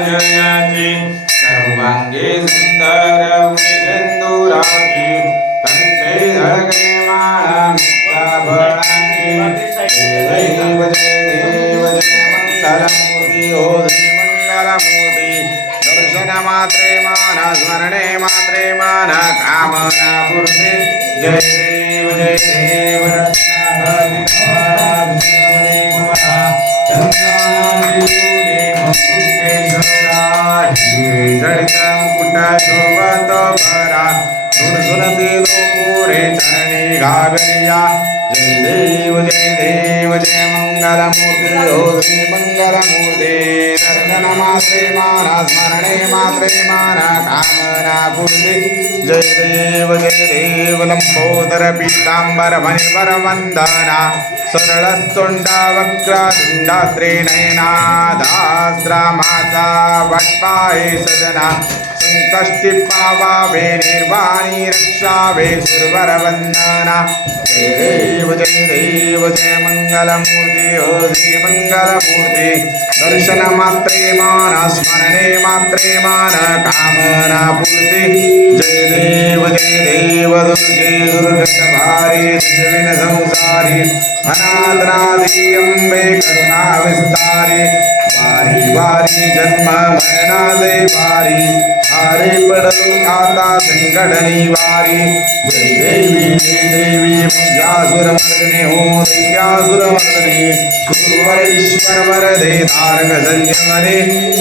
जयाची सर्वांगे सुंदर सिंदुराची कंठे धडके माळा मुक्ताभरणाची देव जय देव जय मंगलमूर्ती ओ श्री मंगलमूर्ती. दर्शन मात्रे माना स्मरणे मात्रे माना कामना पूर्ते. जय देव जय देव रत्नाकरति कमला विष्णुवदे कमला चंद्रानंदियुगे मंकुटेश्वरा हिरे जडित मुकुट शोभत भरा सुन सुनते लोपुरे चरणी घागरिया जय देव जय देव जय मंगलमूर्ती हो श्री मंगलमूर्ती दर्शन मात्रे मान स्मरणे मात्रे मान कामना पूर्ती जय देव जय देव लंबोदर पीतांबर मणिवर वंदना सरळस्तोंडा वक्रतुंडा त्रिनयना दास्रा माता वट्पाहे सदना संकष्टी पावावे निर्वाणी रक्षावे सुरवर वंदना जय देव जय देव जय मंगलमूर्ती हो श्री मंगलमूर्ती दर्शन मात्रे मान स्मरणे मात्रे मान कामना पूर्ती जय देव जय देव दुर्गे दुर्गत भारी जविन संसारी अनादरादी अंबे करुणा विस्तारी वारी वारी जन्म मरणा दे वारी हारे पडलो आता संकट निवारी जय देवी जय देवी मंजासुर हो दैत्यासुर मर्दने वरदे तारक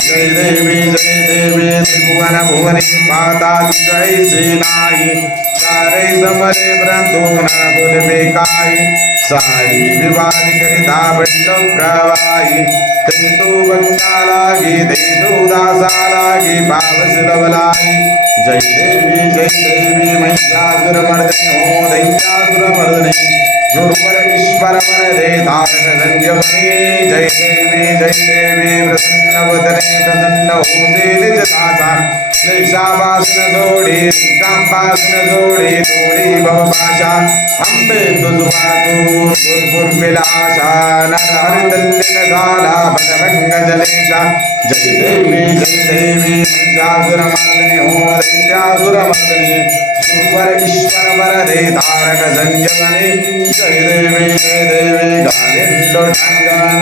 जय देवी जय देवी, त्रिभुवन भुवने माता जय सेनाई सारे समरे ब्रंथो न बेकाई साई विवाद करिता बंड प्रवाही। तेतु भक्ता लागी तेतु दासा लागी पाव सुलभलाई जय देवी जय देवी, महिषासुर मर्दने हो दैत्यासुर मर्दने सुरवर ईश्वर वरदे तारक संयमने जय देवी जय देवी, प्रसन्न वदने प्रसन्न होते निज दासा। शाबासन जोडी। कांबासन जोडी जय देवी जय देवी महिषासुर मर्दने हो दैत्यासुर मर्दने ईश्वर वरदे तारक संयमने जय देवी जय देवी गालिंडो ढंगन